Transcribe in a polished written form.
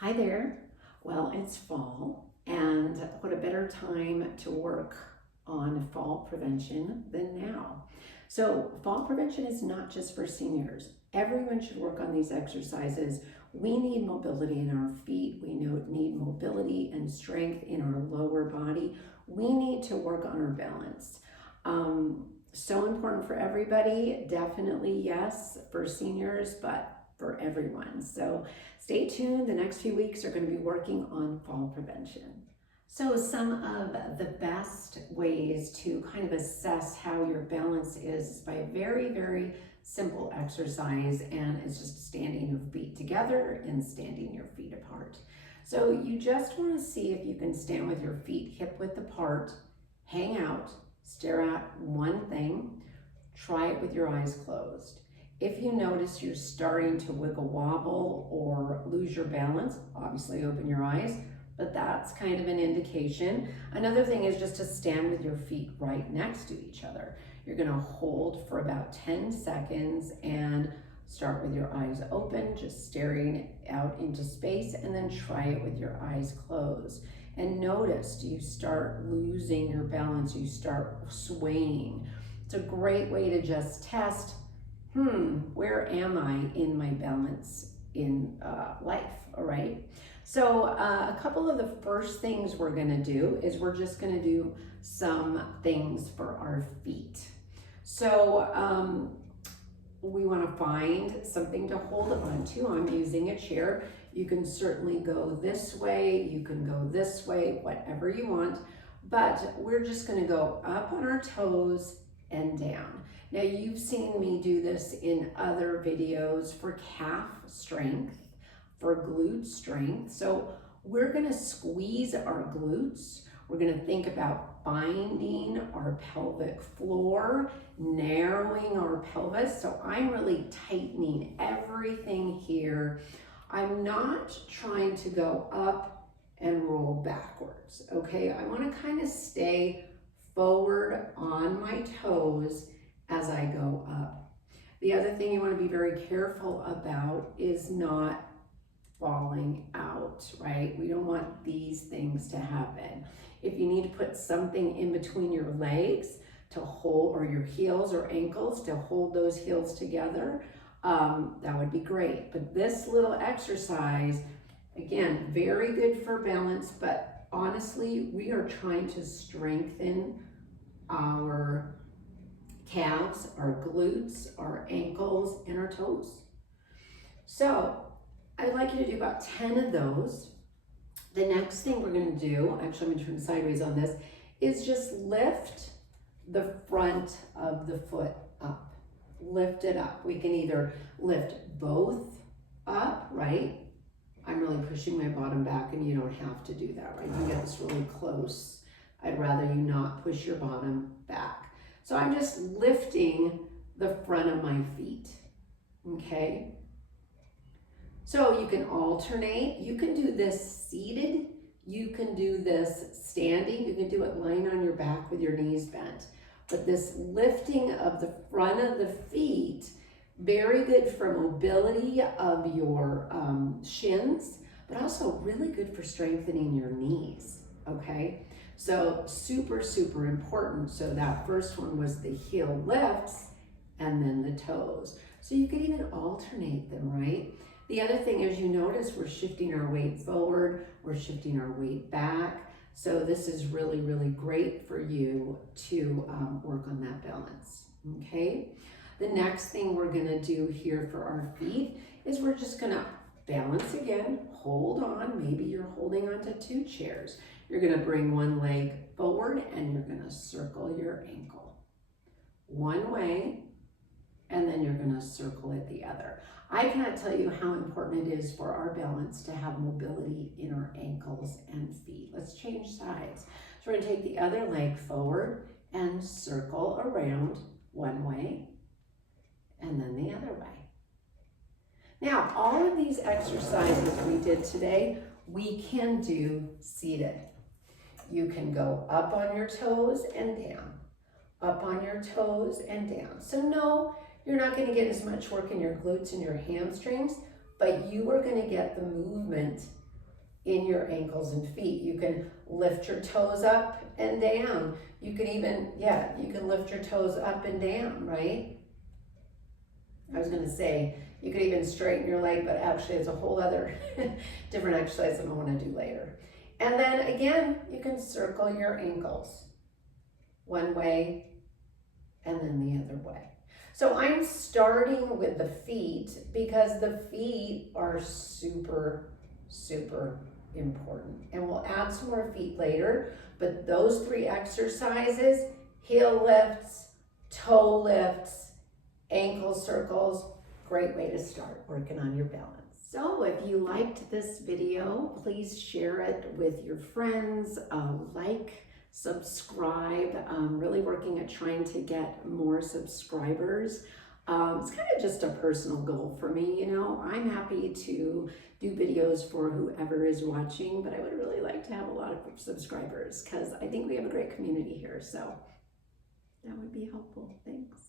Hi there. Well, it's fall, and what a better time to work on fall prevention than now. So, fall prevention is not just for seniors. Everyone should work on these exercises. We need mobility in our feet, need mobility and strength in our lower body. We need to work on our balance. So important for everybody, definitely yes, for seniors, but for everyone. So stay tuned. The next few weeks are going to be working on fall prevention. So some of the best ways to kind of assess how your balance is by a very, very simple exercise, and it's just standing your feet together and standing your feet apart. So you just want to see if you can stand with your feet hip width apart, hang out, stare at one thing, try it with your eyes closed. If you notice you're starting to wiggle wobble or lose your balance, obviously open your eyes, but that's kind of an indication. Another thing is just to stand with your feet right next to each other. You're gonna hold for about 10 seconds and start with your eyes open, just staring out into space, and then try it with your eyes closed. And notice, do you start losing your balance? You start swaying. It's a great way to just test, where am I in my balance in life, all right? So a couple of the first things we're gonna do is we're just gonna do some things for our feet. So we wanna find something to hold on to. I'm using a chair. You can certainly go this way, you can go this way, whatever you want, but we're just gonna go up on our toes and down. Now you've seen me do this in other videos for calf strength, for glute strength. So we're gonna squeeze our glutes. We're gonna think about finding our pelvic floor, narrowing our pelvis. So I'm really tightening everything here. I'm not trying to go up and roll backwards, okay? I wanna kind of stay forward on my toes as I go up. The other thing you want to be very careful about is not falling out, right? We don't want these things to happen. If you need to put something in between your legs to hold, or your heels or ankles to hold those heels together, that would be great. But this little exercise, again, very good for balance, but honestly, we are trying to strengthen our calves, our glutes, our ankles, and our toes. So I'd like you to do about 10 of those. The next thing we're gonna do, actually I'm gonna turn sideways on this, is just lift the front of the foot up. Lift it up. We can either lift both up, right? I'm really pushing my bottom back, and you don't have to do that, right? You get this really close. I'd rather you not push your bottom back. So I'm just lifting the front of my feet, okay? So you can alternate. You can do this seated. You can do this standing. You can do it lying on your back with your knees bent. But this lifting of the front of the feet, very good for mobility of your shins, but also really good for strengthening your knees, okay? So super, super important. So that first one was the heel lifts and then the toes. So you could even alternate them, right? The other thing is, you notice we're shifting our weight forward, we're shifting our weight back. So this is really, really great for you to work on that balance, okay? The next thing we're gonna do here for our feet is we're just gonna balance again, hold on. Maybe you're holding onto 2 chairs. You're gonna bring one leg forward and you're gonna circle your ankle one way, and then you're gonna circle it the other. I cannot tell you how important it is for our balance to have mobility in our ankles and feet. Let's change sides. So we're gonna take the other leg forward and circle around one way, and then the other way. Now, all of these exercises we did today, we can do seated. You can go up on your toes and down, up on your toes and down. So no, you're not gonna get as much work in your glutes and your hamstrings, but you are gonna get the movement in your ankles and feet. You can lift your toes up and down. You can even, you can lift your toes up and down, right? I was gonna say, you could even straighten your leg, but actually it's a whole other different exercise that I wanna do later. And then again, you can circle your ankles one way and then the other way. So I'm starting with the feet because the feet are super, super important. And we'll add some more feet later, but those 3 exercises, heel lifts, toe lifts, ankle circles, great way to start working on your balance. So if you liked this video, please share it with your friends, subscribe. I'm really working at trying to get more subscribers. It's kind of just a personal goal for me, you know. I'm happy to do videos for whoever is watching, but I would really like to have a lot of subscribers because I think we have a great community here, so that would be helpful. Thanks.